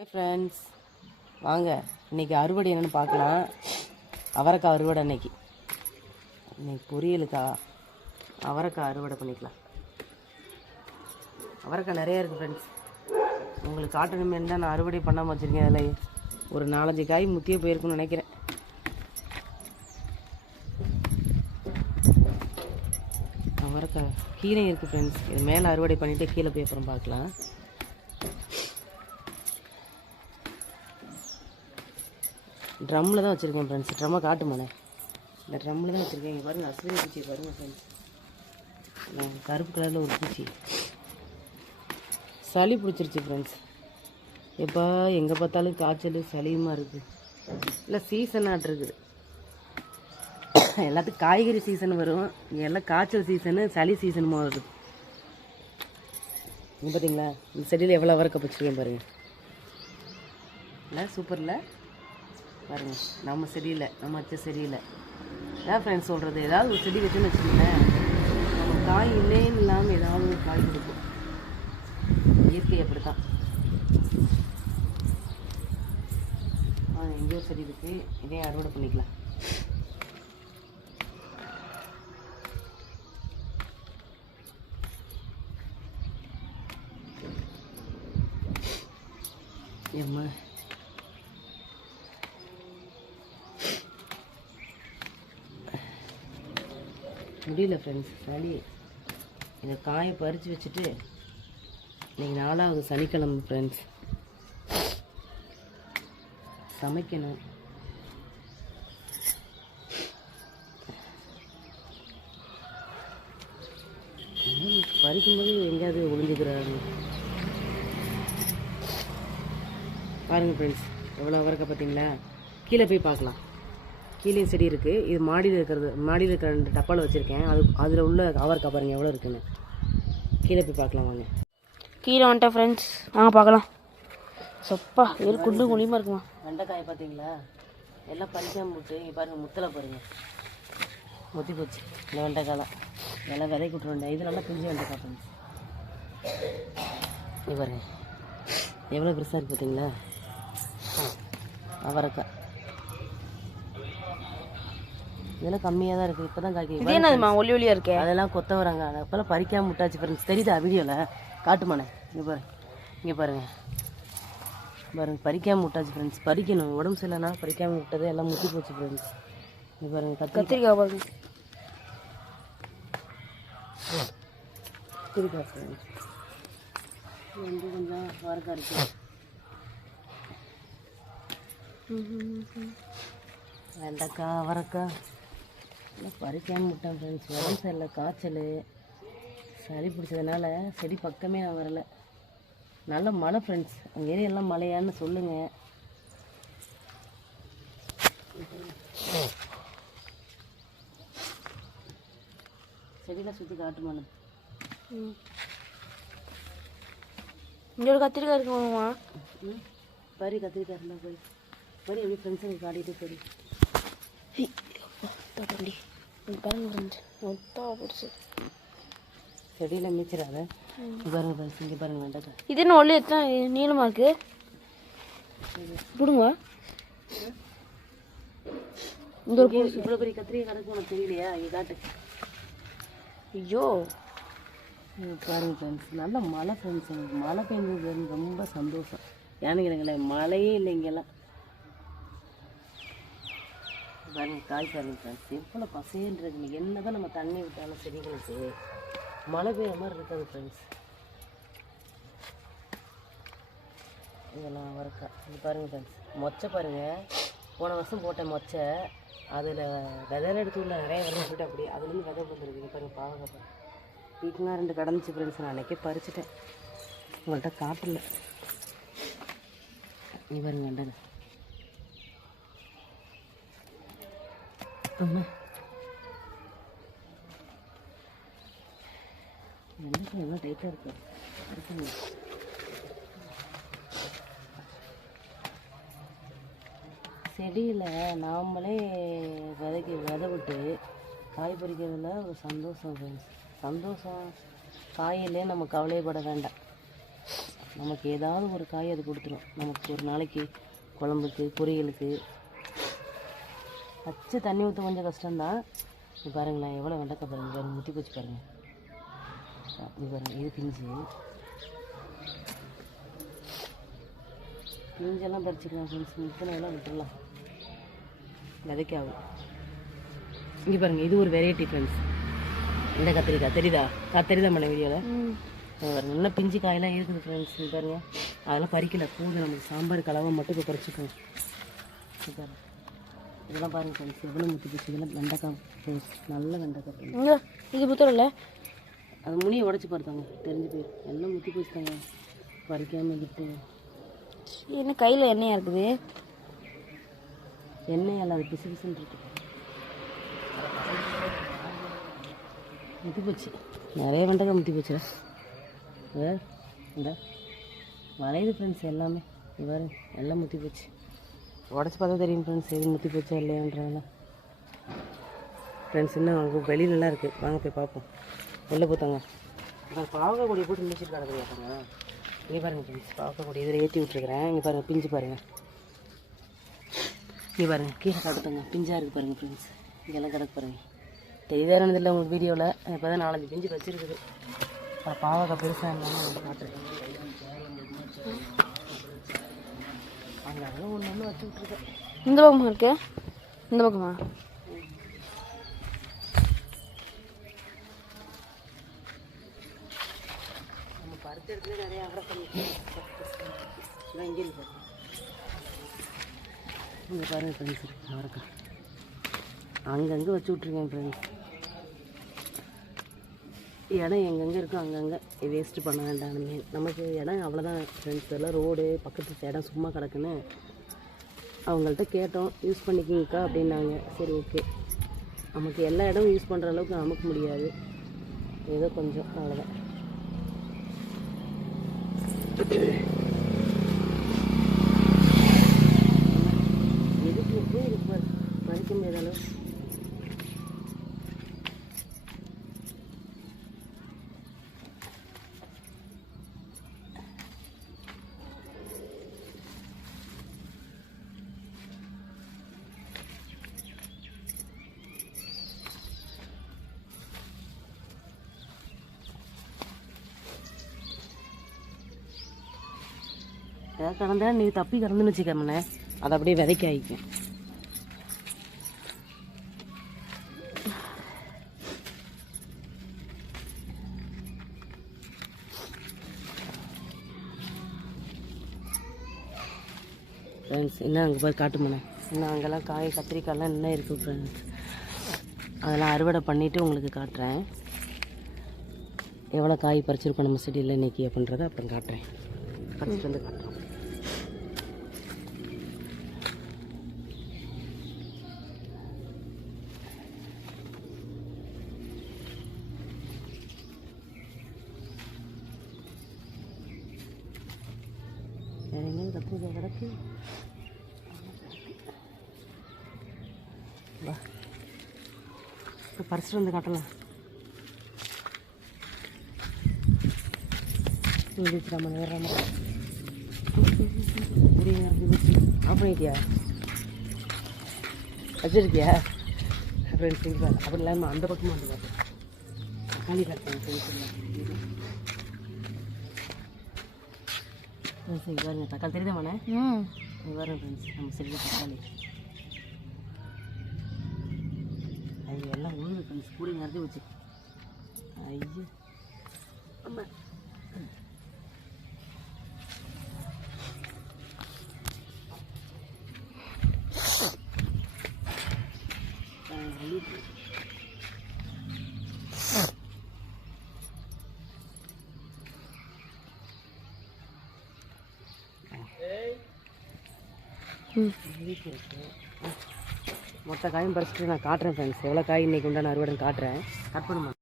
Hi friends வாங்க இன்னைக்கு அறுவடை என்னென்னு பார்க்கலாம். அவரைக்காய் அறுவடை அன்னைக்கு. இன்றைக்கி பொரியலுக்கா அவரைக்காய் அறுவடை பண்ணிக்கலாம். அவரைக்காய் நிறைய இருக்குது ஃப்ரெண்ட்ஸ் உங்களுக்கு காட்டணுமே தான் நான் அறுவடை பண்ணாமல் வச்சுருக்கேன். அதில் ஒரு நாலஞ்சு காய் முத்திய போயிருக்குன்னு நினைக்கிறேன். அவரைக்காய் கீழே இருக்குது ஃப்ரெண்ட்ஸ் இது மேலே அறுவடை பண்ணிவிட்டு கீழே போய் அப்புறம் பார்க்கலாம். ட்ரம்மில் தான் வச்சுருக்கேன் ஃப்ரெண்ட்ஸ் ட்ரம்மை காட்டுமாண்ணே. இந்த ட்ரம்மில் தான் வச்சுருக்கேன். இங்கே பாருங்கள் அஸ்வினி பூச்சியை பாருங்கள் ஃப்ரெண்ட்ஸ் கருப்பு கலரில் ஒரு பூச்சி. சளி பிடிச்சிருச்சு ஃப்ரெண்ட்ஸ் எப்போ எங்கே பார்த்தாலும் காய்ச்சல் சளியுமா இருக்குது இல்லை சீசனாக இருக்குது. எல்லாத்துக்கும் காய்கறி சீசன் வரும். எல்லாம் காய்ச்சல் சீசனு சளி சீசனுமாக வருது. பார்த்தீங்களா இந்த செடியில் எவ்வளோ வரக்க வச்சுருக்கேன் பாருங்கள் இல்லை சூப்பரில் பாருங்கள் நம்ம செடியில் நம்ம வச்ச செடியில். ஏன் ஃப்ரெண்ட்ஸ் சொல்கிறது ஏதாவது ஒரு செடி வச்சுன்னு வச்சுக்கோங்களேன். நம்ம காய் இல்லைன்னு இல்லாமல் ஏதாவது ஒரு காய் கொடுக்கும். இயற்கை அப்படி தான் எங்கேயோ செடி இருக்குது இதே அறுவடை பண்ணிக்கலாம். முடியல ஃப்ரெண்ட்ஸ் சளி. இந்த காயை பறித்து வச்சுட்டு இன்னைக்கு நாலாவது சனிக்கிழமை ஃப்ரெண்ட்ஸ் சமைக்கணும். பறிக்கும்போது எங்கேயாவது ஒளிஞ்சுக்கிறாரு பாருங்கள் ஃப்ரெண்ட்ஸ் எவ்வளோ வரக்க பார்த்தீங்களா? கீழே போய் பார்க்கலாம். கீழே செடி இருக்குது இது மாடியில் இருக்கிறது மாடியில் இருக்கிற ரெண்டு டப்பாவில் வச்சுருக்கேன். அது அதில் உள்ள அவரைக்காய் பாருங்கள் எவ்வளோ இருக்குன்னு. கீழே போய் பார்க்கலாம் வாங்க. கீழே வந்துட்டேன் ஃப்ரெண்ட்ஸ் வாங்க பார்க்கலாம். சொப்பா இது குண்டு குழியுமா இருக்குமா? வெண்டைக்காய் பார்த்தீங்களா? எல்லாம் பறிக்காம போட்டு இங்கே பாருங்கள் முத்தலை பாருங்கள் முத்தி போச்சு. இந்த வெண்டைக்காய்லாம் எல்லாம் விதைக்கு விட்டுருண்டேன் இது நல்லா பிஞ்சு வெண்டைக்காய் ஃப்ரெண்ட்ஸ் இங்கே பாருங்க. எவ்வளோ பெருசாக இருக்குது பார்த்தீங்களா? அவரைக்காய். இதெல்லாம் கம்மியாக தான் இருக்குது இப்போ தான் இது காய்க்கு என்னதுமா ஒலி ஒலியா இருக்கே? அதெல்லாம் கொத்த வராங்க அப்போல்லாம் பறிக்காம விட்டாச்சு ஃப்ரெண்ட்ஸ் தெரியுதா வீடியோவில் காட்டுமானே இங்கே பாரு இங்கே பாருங்க. பாருங்க பறிக்காம விட்டாச்சு ஃப்ரெண்ட்ஸ் பறிக்கணும். உடம்பு சரியில்லைனா பறிக்காம விட்டது எல்லாம் முத்தி போச்சு ஃப்ரெண்ட்ஸ் இங்கே பாருங்க கத்திரி கத்திரிக்காய் பாருங்க. கத்திரிக்காய் ஃப்ரெண்ட்ஸ் வந்து கொஞ்சம் வரக்கா இருக்கு. வெண்டைக்காய் அவரைக்காய். எல்லாம் பறிக்காம விட்டேன் ஃப்ரெண்ட்ஸ் உடம்பு சரியில்லை காய்ச்சல். சளி பிடிச்சதுனால செடி பக்கமே நான் வரல. நல்ல மழை ஃப்ரெண்ட்ஸ் உங்கள் ஏரியாலாம் மழையான்னு சொல்லுங்கள் செடியில் சுற்றி காட்டுமானு இங்க ஒரு கத்திரிக்காய் இருக்குமாம்மா ம். பறி கத்திரிக்காய் இருந்தால் போய். பறி எப்படி ஃப்ரெண்ட்ஸுங்க காட்டிட்டு போய் தோட்டண்டி பாருங்க ஃப்ரெண்ட்ஸ் மொத்தம் பிடிச்சி செடியில் மீச்சிடாத பாருங்க ஃப்ரெண்ட்ஸ் இங்கே பாருங்க வெண்டைக்காய் இது என்ன எத்தனை நீளமா இருக்கு? விடுங்க. இந்த ஒரு இவ்வளோ பெரிய கத்திரிக்காய் கிடக்கும் உனக்கு தெரியலையா? இங்கே காட்டு. ஐயோ. பாருங்க ஃப்ரெண்ட்ஸ் நல்ல மழை ஃப்ரெண்ட்ஸ் எனக்கு மழை பெஞ்சது ரொம்ப சந்தோஷம். ஏன்னு கேளுங்களேன் மழையே இல்லை இங்கெல்லாம். பாருங்கள் காய் பாருங்கள் ஃப்ரெண்ட்ஸ் எவ்வளோ பசேன்னு இருக்கு என்ன தான் நம்ம தண்ணி விட்டாலும் செடிகளுக்கு மழை பெய்யுற மாதிரி இருக்காது ஃப்ரெண்ட்ஸ் இதெல்லாம் வரக்கா. இது பாருங்கள் ஃப்ரெண்ட்ஸ் மொச்சை பாருங்கள் போன வருஷம் போட்ட மொச்சை அதில் விதையில எடுத்துள்ள நிறைய விதை போட்டு அப்படி அதுலேருந்து விதை வந்துருக்கு பாருங்கள் பாருங்க வீட்டுலாம் ரெண்டு கடந்துச்சு ஃப்ரெண்ட்ஸ் நான் அன்றைக்கே பறிச்சிட்டேன். உங்கள்கிட்ட காட்டல. நீ பாருங்க வெண்டது ஆமாம் வெண்டைக்காய் எவ்வளோ டைட்டாக இருக்கு இருக்குங்க செடியில் நாமளே விதைக்கி விதை விட்டு காய் பறிக்கிறதுல ஒரு சந்தோஷம் ஃப்ரெண்ட்ஸ் சந்தோஷம் காயிலே நம்ம கவலையப்பட வேண்டாம். நமக்கு ஏதாவது ஒரு காய் அது கொடுத்துரும். நமக்கு ஒரு நாளைக்கு குழம்புக்கு பொரியலுக்கு பச்சை தண்ணி ஊற்ற கொஞ்சம் கஷ்டம்தான். இது பாருங்களேன் எவ்வளோ வெண்டைக்காய் பாருங்க பாருங்க முத்தி போச்சு பாருங்க. இது பாருங்க இது பிஞ்சு. பிஞ்செல்லாம் பறிச்சுக்கலாம் ஃப்ரெண்ட்ஸ் இத்தனை எல்லாம் விட்டுடலாம் விதைக்கு ஆகும் இங்கே பாருங்க இது ஒரு வெரைட்டி ஃப்ரெண்ட்ஸ் இந்த கத்திரிக்காய் தெரியுதா? தெரியுதா மன வீடியோவில் இன்னும் பிஞ்சு காயெல்லாம் இருக்குது ஃப்ரெண்ட்ஸ் இது பாருங்க. அதெல்லாம் பறிக்கல போதும் நமக்கு சாம்பார் கலவை மட்டும் இப்போ பறிச்சுக்கோங்க. இது பாருங்க. இதெல்லாம் பாருங்க ஃப்ரெண்ட்ஸ் எவ்வளோ முத்தி பிடிச்சி இதெல்லாம் வெண்டைக்காய் ஃப்ரெண்ட்ஸ் நல்ல வெண்டைக்காய் ஃப்ரெண்ட்ஸ் இது புத்தரில்ல அது முனியை உடச்சி பார்த்தாங்க தெரிஞ்சு போய். எல்லாம் முத்தி போச்சுட்டாங்க பறிக்காமல் விட்டு. என்ன கையில் எண்ணெயாக இருக்குது? எண்ணெய் எல்லாம் அது பிசு பிசுன்னு இருக்கு. முத்தி போச்சு. நிறைய வெண்டைக்காய் முத்தி போச்சுடா வேறு இந்த. வளையுது ஃப்ரெண்ட்ஸ் எல்லாமே. இவர் எல்லாம் முத்தி போச்சு. உடச்சி பார்த்தா தெரியும் ஃப்ரெண்ட்ஸ் எது முத்தி போச்சா இல்லையான்றதெல்லாம் ஃப்ரெண்ட்ஸ் இன்னும் அங்கே வெளியிலலாம் இருக்குது வாங்க போய் பார்ப்போம். உள்ளே போத்தாங்க பாவக்காய் கொடியை போட்டு முடிச்சிட்டு கிடக்குது பாருங்க. இங்கே பாருங்கள் ஃப்ரெண்ட்ஸ் பாவக்காய் கொடி இதில் ஏற்றி விட்ருக்குறேன் இங்கே பாருங்கள் பிஞ்சு பாருங்கள் இங்கே பாருங்கள் கீழே கடத்துங்க பிஞ்சாக இருக்குது பாருங்கள் ஃப்ரெண்ட்ஸ் இங்கெல்லாம் கிடக்கு பாருங்கள் தெரியுதா இல்லை உங்களுக்கு வீடியோவில். இப்போ தான் நாலஞ்சு பிஞ்சு வச்சுருக்குது. அப்புறம் பாவக்காய் பெருசாக இருந்தாலும் பார்த்துருக்கேன். காட்டுறேன் அதெல்லாம் ஒன்று ஒன்று வச்சு விட்ருக்கேன் இந்த பக்கமா இருக்கு? இந்த பக்கமா? நம்ம பறிச்ச இடத்துல நிறைய அவரை பண்ணிக்கலாம் இங்கே இருக்கு. இங்கே பாருங்கள் ஃப்ரெண்ட்ஸ் அவரைக்காய் அங்கங்கே வச்சு விட்ருக்கேன் ஃப்ரெண்ட்ஸ் இடம் எங்கெங்கே இருக்கோ அங்கங்கே. வேஸ்ட்டு பண்ண வேண்டாமே நமக்கு இடம் அவ்வளோதான் ஃப்ரெண்ட்ஸ் எல்லாம் ரோடு பக்கத்து இடம் சும்மா கிடக்குன்னு அவங்கள்ட்ட கேட்டோம் யூஸ் பண்ணிக்கிங்கக்கா அப்படின்னாங்க. சரி ஓகே நமக்கு எல்லா இடமும் யூஸ் பண்ணுற அளவுக்கு நமக்கு முடியாது. ஏதோ கொஞ்சம் அவ்வளோதான் எதுக்கு போய் இருக்கு பாரு பறிக்க முடியாத அளவு ஏதாவது கடந்தா நீ தப்பி கடந்துன்னு வச்சுக்கோமண்ணே அதை அப்படியே விதைக்க ஆயிக்கும் ஃப்ரெண்ட்ஸ் இன்னும் அங்கே போய் காட்டுமண்ணே இன்னும் அங்கெல்லாம் காய் கத்திரிக்காயெல்லாம் இன்னும் இருக்குது ஃப்ரெண்ட்ஸ் அதெல்லாம் அறுவடை பண்ணிவிட்டு உங்களுக்கு காட்டுறேன். எவ்வளோ காய் பறிச்சிருக்கோம் நம்ம செடியில் இன்னைக்கு அப்படின்றத அப்புறம் காட்டுறேன். பறிச்சிட்டு வந்து வேற கிடக்கு வா. இப்போ வந்து காட்டலாம். இருபத்தி நம்ம நேரம் ஆஃப் பண்ணிட்டியா? வச்சிருக்கியா? பாரு அப்படி இல்லாமல் அந்த பக்கமாக வந்து பாரு தக்காளி கட்டேன் இங்கே பாருங்க தக்காளி தெரியுதாமாண்ணே ம் இங்கே பாருங்க ஃப்ரெண்ட்ஸ் நம்ம செடியில் தக்காளி ஐயோ எல்லாம் உழுது ஃப்ரெண்ட்ஸ் கூட நிறைய வச்சு ஐயோ அம்மா ம் மொத்த காயும் பறிச்சுட்டு நான் காட்டுறேன் ஃப்ரெண்ட்ஸ் எவ்வளோ காய் இன்னைக்கு உண்டான அறுவடைன்னு காட்டுறேன். கட் பண்ணுமா?